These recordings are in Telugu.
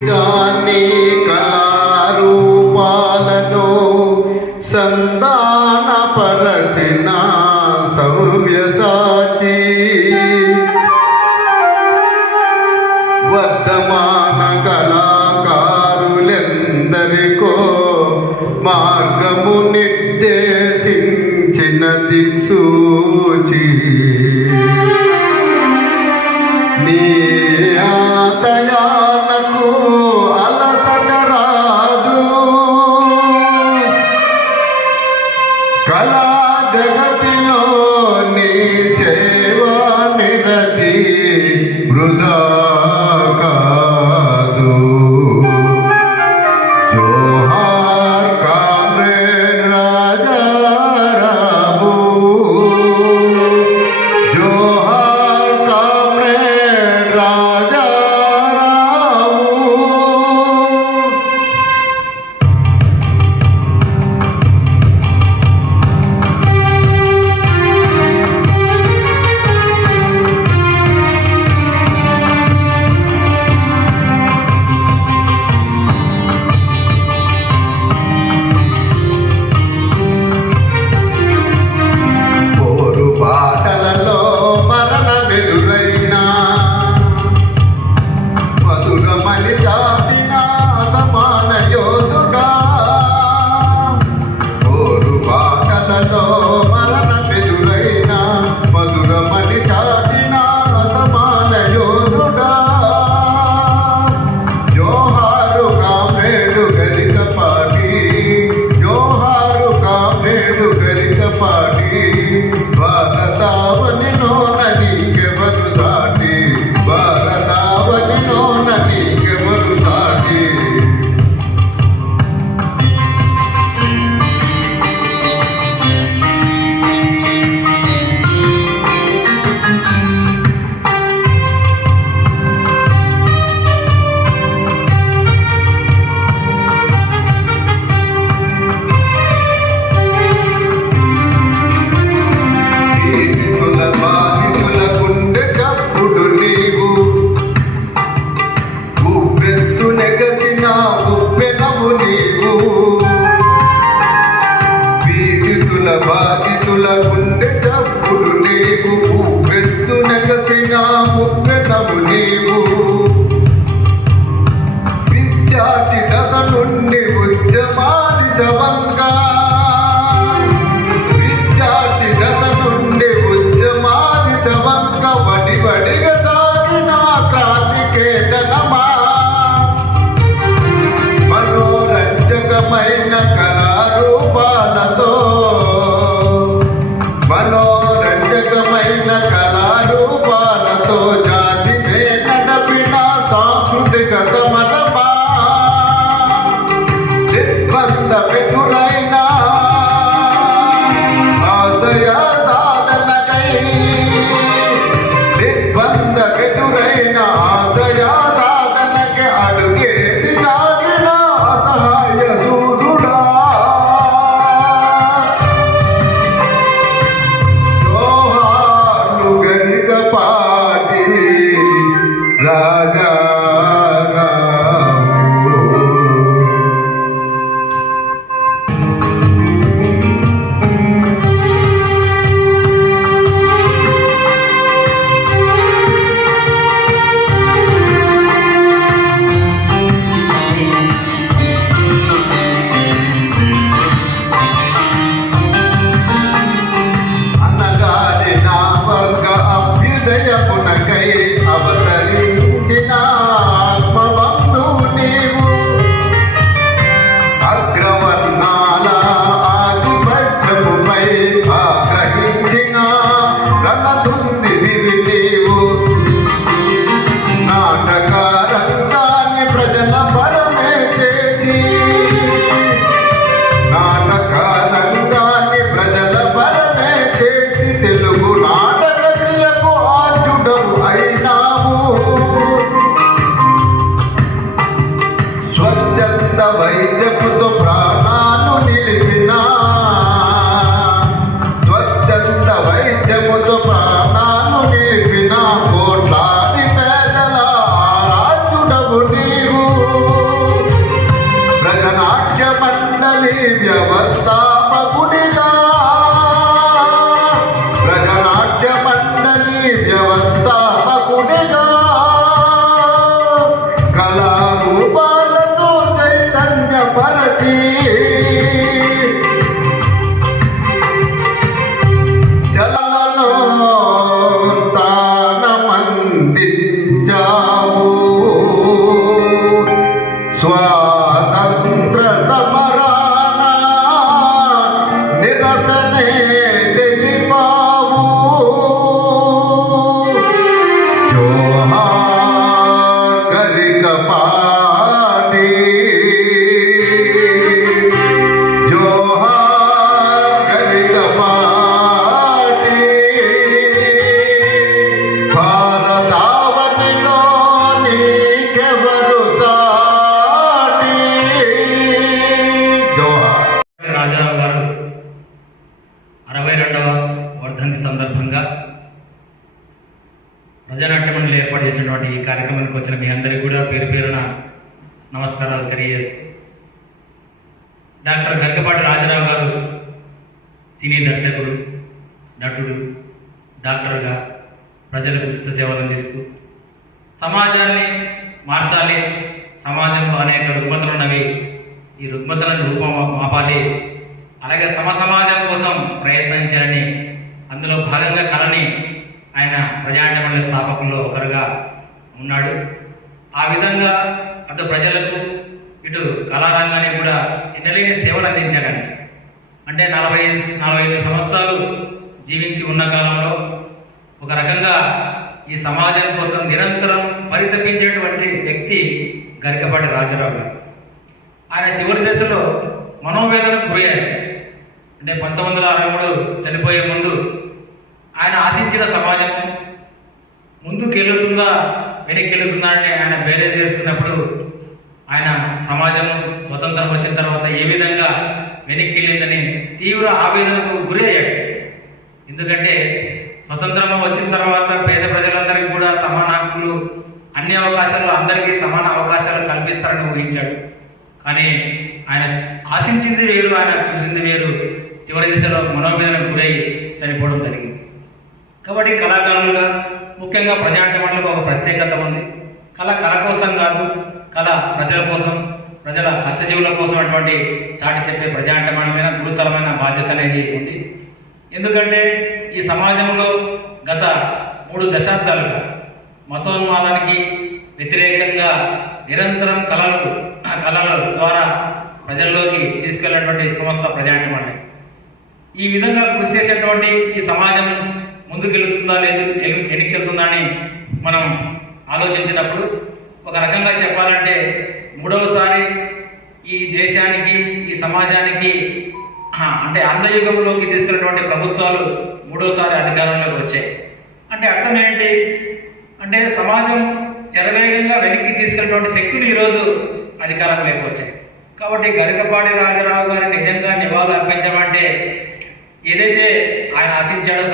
గాని కళారూపాలను సంధాన పరచిన సవ్యసాచి వర్ధమాన కళాకారులెందరికో మార్గము నిర్దేశించిన దిక్సూచి నీ ఆతయానకు అలసట రాదు కళా జగతిలో నీ సేవా నిరతి వృధా కాదు. జోహార్ కామ్రేడ్ రాజారావు, జోహార్ కామ్రేడ్ రాజారావు. పాటలలో మరణమెదురైనా మధురమని చాపిన సమాన యోధుడా, ఓరు పాటలలో మరణమెదురైనా మధురమని చాపిన సమాన యోధుడా. జోహారు కామ్రేడు గరికపాటి, జోహారు కామ్రేడు గరికపాటి. భారతావని నోన నీకెవరు సాటి, భారతావని నోన నీకెవరు సాటి. బాధితుల గుండె చప్పుడు నీవు, వెత్తు నెగసిన ముప్పెనవు నీవు. విద్యార్థి దశ నుండి ఉద్యమాది సవంగా, విద్యార్థి దశ నుండి ఉద్యమాది సవంగా వడి వడిగా సాగిన క్రాంతికేతనమా. మనోరంజకమైన కళారూపాలతో, మనోరంజకమైన కళారూపాలతో జాతినే నడపిన సాంస్కృతిక సమరమా. నిర్బంధమెదురైన ఆశయ సాధనకై, నిర్బంధమెదురైన ఆశయ సాధనకి అడుగేసి సాగిన అసహాయ సూర్యుడా. జోహార్లు గరికపాటి రాజారావు. అన్నగారి నా వర్గ అభ్యుదయమునకై అవతరించిన వ్యవస్థాపకుడిగా ప్రజానాట్య మండలి వ్యవస్థాపకుడిగా కళారూపాలతో చైతన్యపరచి జలలో స్థానమందించావు స్వాతంత్ర సమరాన నిరసనే తెలిపావు జోహార్ గరికపాటి జోహార్ గరికపాటి భారతావనిలో నీకెవరు సాటి జోహార్. రాజారావు గారు 62వ వర్ధంతి సందర్భంగా ప్రజానాట్య మండలి ఏర్పాటు చేసినటువంటి ఈ కార్యక్రమానికి వచ్చిన మీ అందరికీ కూడా పేరు పేరున నమస్కారాలు తెలియజేస్తూ, డాక్టర్ గరికపాటి రాజారావు గారు సినీ దర్శకుడు, నటుడు, డాక్టర్గా ప్రజలకు ఉచిత సేవలు అందిస్తూ సమాజాన్ని మార్చాలి, సమాజంలో అనేక రుగ్మతలు ఉన్నవి, ఈ రుగ్మతలను రూపమాపాలి, అలాగే సమాజం కోసం ప్రయత్నించాలని అందులో భాగంగా కళని ఆయన ప్రజానాట్య మండలి స్థాపకుల్లో ఒకరుగా ఉన్నాడు. ఆ విధంగా అటు ప్రజలకు ఇటు కళారంగానికి కూడా ఎన్నలేని సేవలు అందించాడండి. అంటే 45 సంవత్సరాలు జీవించి ఉన్న కాలంలో ఒక రకంగా ఈ సమాజం కోసం నిరంతరం పరితపించేటువంటి వ్యక్తి గరికపాటి రాజారావు గారు. ఆయన చివరి దశలో మనోవేదనకు గురయ్యారు. అంటే 1963 చనిపోయే ముందు ఆయన ఆశించిన సమాజం ముందుకెళ్తుందా వెనక్కెళ్తుందా అని ఆయన బేరేజ్ చేసుకున్నప్పుడు ఆయన సమాజం స్వతంత్రం వచ్చిన తర్వాత ఏ విధంగా వెనక్కెళ్ళిందని తీవ్ర ఆవేదనకు గురి అయ్యాడు. ఎందుకంటే స్వతంత్రం వచ్చిన తర్వాత పేద ప్రజలందరికీ కూడా సమాన హక్కులు, అన్ని అవకాశాలు, అందరికీ సమాన అవకాశాలు కల్పిస్తారని ఊహించాడు. కానీ ఆయన ఆశించింది వేరు, ఆయన చూసింది వేరు. చివరి దిశలో మనోవేదనకు గురై చనిపోవడం జరిగింది. కాబట్టి కళాకారులుగా ముఖ్యంగా ప్రజానాట్య మండలికి ఒక ప్రత్యేకత ఉంది. కళ కోసం కాదు, కళ ప్రజల కోసం, ప్రజల కష్టజీవుల కోసం అటువంటి చాటి చెప్పే ప్రజానాట్య మండలమైన గురుతరమైన బాధ్యత అనేది ఉంది. ఎందుకంటే ఈ సమాజంలో గత 3 దశాబ్దాలుగా మతోన్మాదానికి వ్యతిరేకంగా నిరంతరం కళల ద్వారా ప్రజల్లోకి తీసుకెళ్ళినటువంటి సంస్థ ప్రజానాట్య మండలి. ఈ విధంగా కృషి చేసేటువంటి ఈ సమాజం ముందుకెళ్తుందా లేదు వెనక్కెళ్తుందా అని మనం ఆలోచించినప్పుడు ఒక రకంగా చెప్పాలంటే 3వసారి ఈ దేశానికి, ఈ సమాజానికి అంటే అంధయుగంలోకి తీసుకున్నటువంటి ప్రభుత్వాలు 3వసారి అధికారంలోకి వచ్చాయి. అంటే అర్థం ఏంటి అంటే సమాజం శరవేగంగా వెనక్కి తీసుకెళ్ళినటువంటి శక్తులు ఈరోజు అధికారంలోకి వచ్చాయి. కాబట్టి గరికపాటి రాజారావు గారి నిజంగా నివాళులు అర్పించమంటే ఏదైతే ఆయన ఆశించాడో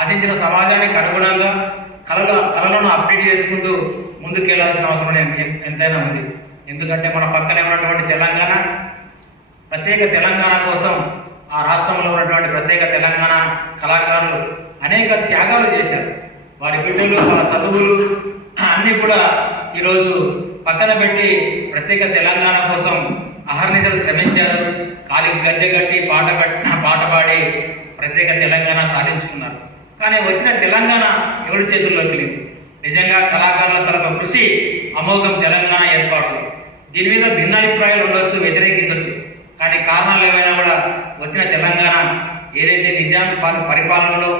ఆశించిన సమాజానికి అనుగుణంగా కళలను అప్డేట్ చేసుకుంటూ ముందుకెళ్లాల్సిన అవసరం ఎంతైనా ఉంది. ఎందుకంటే మన పక్కనే ఉన్నటువంటి తెలంగాణ, ప్రత్యేక తెలంగాణ కోసం ఆ రాష్ట్రంలో ఉన్నటువంటి ప్రత్యేక తెలంగాణ కళాకారులు అనేక త్యాగాలు చేశారు. వారి బిడ్డలు, వాళ్ళ చదువులు అన్నీ కూడా ఈరోజు పక్కన పెట్టి ప్రత్యేక తెలంగాణ కోసం అహర్నిశలు శ్రమించారు. కాలికి గజ్జె కట్టి పాట పాడి ప్రత్యేక తెలంగాణ సాధించుకున్నారు. కానీ వచ్చిన తెలంగాణ ఎవరి చేతుల్లోకి లేదు. నిజంగా కళాకారుల తరఫు కృషి అమోఘం తెలంగాణ ఏర్పాటు. దీని మీద భిన్నాభిప్రాయాలు ఉండొచ్చు, వ్యతిరేకించవచ్చు. కానీ కారణాలు ఏమైనా కూడా వచ్చిన తెలంగాణ ఏదైతే నిజాం పరిపాలనలో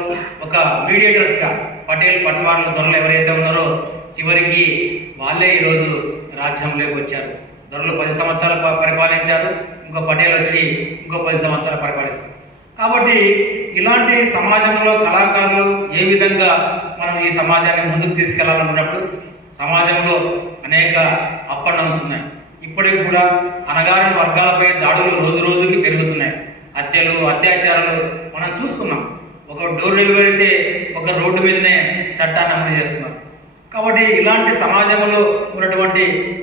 ఒక మీడియేటర్స్గా పటేల్, పట్వాన్లు, దొరలు ఎవరైతే ఉన్నారో చివరికి వాళ్ళే ఈరోజు రాజ్యంలోకి వచ్చారు. దొరలు 10 సంవత్సరాలు పరిపాలించారు, ఇంకో పటేల్ వచ్చి ఇంకో 10 సంవత్సరాలు పరిపాలిస్తారు. కాబట్టి ఇలాంటి సమాజంలో కళాకారులు ఏ విధంగా మనం ఈ సమాజాన్ని ముందుకు తీసుకెళ్లాలనుకున్నప్పుడు సమాజంలో అనేక అప్ అండ్ డౌన్స్ ఉన్నాయి. ఇప్పటికి కూడా అణగారిన వర్గాలపై దాడులు రోజు రోజుకి పెరుగుతున్నాయి. హత్యలు, అత్యాచారాలు మనం చూస్తున్నాం. ఒక డోర్ డెలివరీ అయితే ఒక రోడ్డు మీదనే చట్టాన్ని అమలు చేస్తున్నారు. కాబట్టి ఇలాంటి సమాజంలో ఉన్నటువంటి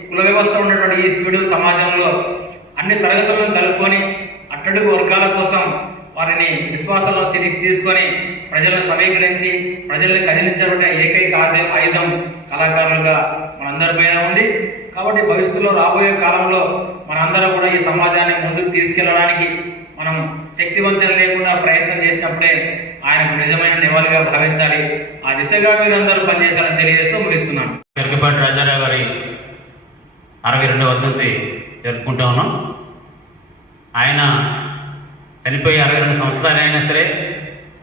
కుల వ్యవస్థ ఉన్నటువంటి ఈ పీడిత సమాజంలో అన్ని తరగతులను కలుపుకొని అట్టడుగు వర్గాల కోసం వారిని విశ్వాసంలో తీసుకొని ప్రజలను సమీకరించి ప్రజల్ని కదిలించబడిన ఏకైక ఆయుధం కళాకారులుగా మనందరిపైన ఉంది. కాబట్టి భవిష్యత్తులో రాబోయే కాలంలో మనందరం కూడా ఈ సమాజాన్ని ముందుకు తీసుకెళ్లడానికి మనం శక్తివంచన లేకుండా ప్రయత్నం చేసినప్పుడే ఆయనకు నిజమైన నివాళిగా భావించాలి. ఆ దిశగా మీరందరూ పనిచేశారని తెలియజేస్తూ ముగిస్తున్నాను. గరికపాటి రాజారావు గారి 62వ వర్ధంతి జరుపుకుంటా ఉన్నాం. ఆయన చనిపోయి 62 సంవత్సరాలు అయినా సరే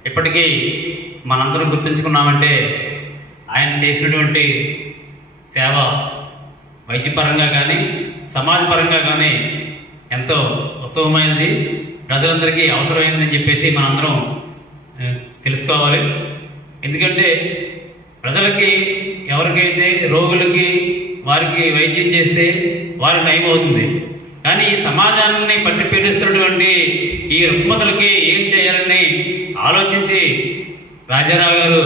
ఇప్పటికీ మనందరం గుర్తుంచుకున్నామంటే ఆయన చేసినటువంటి సేవ వైద్యపరంగా కానీ సమాజపరంగా కానీ ఎంతో ఉత్తమమైనది, ప్రజలందరికీ అవసరమైనదని చెప్పేసి మనందరం తెలుసుకోవాలి. ఎందుకంటే ప్రజలకి ఎవరికైతే రోగులకి వారికి వైద్యం చేస్తే వారికి నయం అవుతుంది. కానీ ఈ సమాజాన్ని పట్టి పీడిస్తున్నటువంటి ఈ రుగ్మతలకి ఏం చేయాలని ఆలోచించి రాజారావు గారు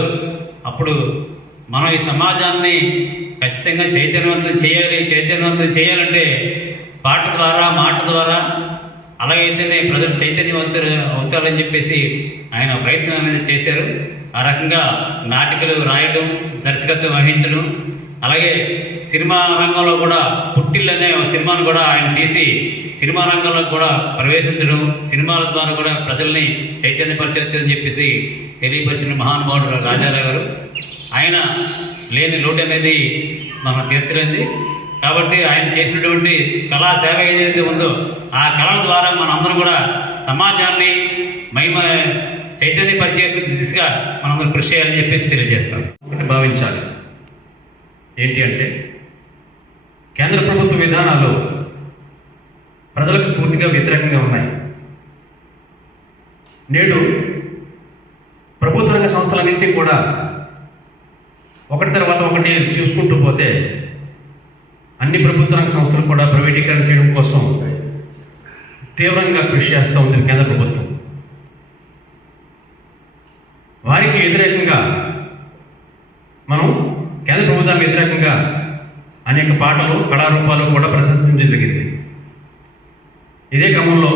అప్పుడు మనం ఈ సమాజాన్ని ఖచ్చితంగా చైతన్యవంతం చేయాలంటే పాట ద్వారా మాట ద్వారా అలాగైతేనే ప్రజలు చైతన్యవంతులు అవుతారని చెప్పేసి ఆయన ప్రయత్నం అనేది చేశారు. ఆ రకంగా నాటికలు రాయడం, దర్శకత్వం వహించడం, అలాగే సినిమా రంగంలో కూడా పుట్టిల్ అనే సినిమాను కూడా ఆయన తీసి సినిమా రంగంలో కూడా ప్రవేశించడం, సినిమాల ద్వారా కూడా ప్రజల్ని చైతన్యపరచని చెప్పేసి తెలియపరిచిన మహానుభావుడు రాజారావు గారు. ఆయన లేని లోటు అనేది మనం తీర్చలేంది. కాబట్టి ఆయన చేసినటువంటి కళా సేవ ఏదైతే ఉందో ఆ కళల ద్వారా మనందరం కూడా సమాజాన్ని చైతన్యపరిచే దిశగా మనందరం కృషి చేయాలని చెప్పేసి తెలియజేస్తాం. ఒకటి భావించాలి. ఏంటి అంటే కేంద్ర ప్రభుత్వ విధానాలు ప్రజలకు పూర్తిగా వ్యతిరేకంగా ఉన్నాయి. నేడు ప్రభుత్వ రంగ సంస్థలన్నింటినీ కూడా ఒకటి తర్వాత ఒకటి చూసుకుంటూ పోతే అన్ని ప్రభుత్వ రంగ సంస్థలు కూడా ప్రైవేటీకరణ చేయడం కోసం తీవ్రంగా కృషి చేస్తూ ఉంది కేంద్ర ప్రభుత్వం. వారికి వ్యతిరేకంగా మనం కేంద్ర ప్రభుత్వానికి వ్యతిరేకంగా అనేక పాటలు, కళారూపాలు కూడా ప్రదర్శించడం జరిగింది. ఇదే క్రమంలో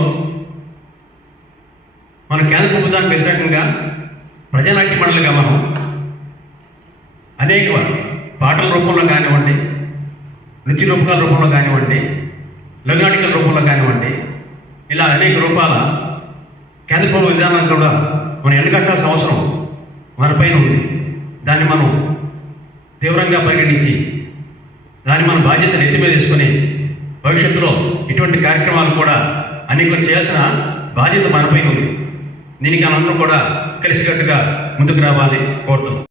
మన కేంద్ర ప్రభుత్వానికి వ్యతిరేకంగా ప్రజానాట్య మండలిగా మనం అనేక పాటల రూపంలో కానివ్వండి, నృత్య రూపకాల రూపంలో కానివ్వండి, లఘునాటికల రూపంలో కానివ్వండి, ఇలా అనేక రూపాల కేంద్ర ప్రభుత్వ విధానాన్ని కూడా మనం ఎండగట్టాల్సిన అవసరం మనపైన ఉంది. దాన్ని మనం తీవ్రంగా పరిగణించి దాన్ని మన బాధ్యతను ఎత్తి మీద తీసుకొని భవిష్యత్తులో ఇటువంటి కార్యక్రమాలు కూడా అనేక చేయాల్సిన బాధ్యత మనపైన ఉంది. దీనికి మనందరం కూడా కలిసికట్టుగా ముందుకు రావాలి కోరుతున్నాం.